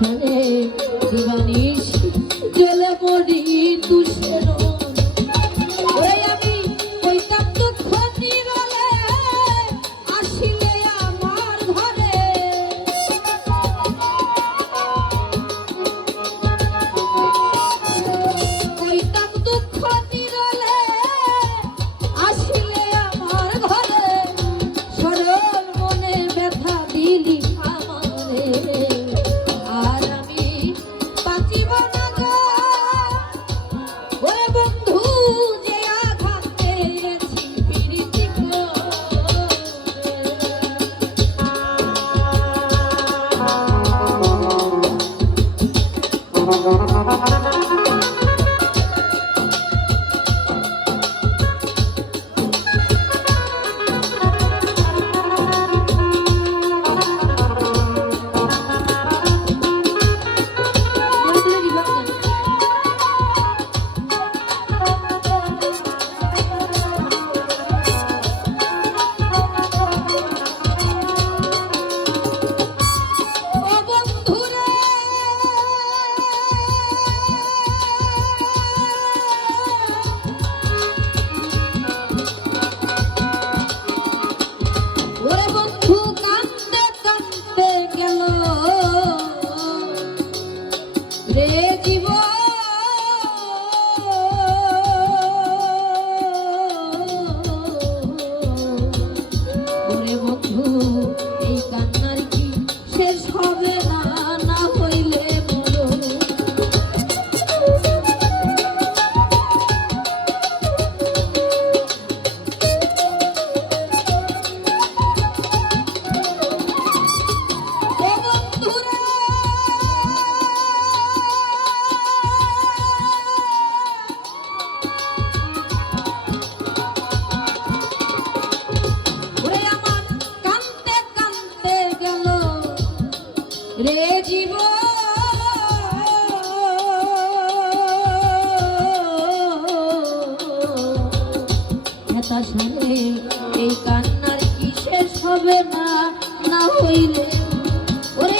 রে দিবানিস জলে মরি তুষের না হইলে ওরে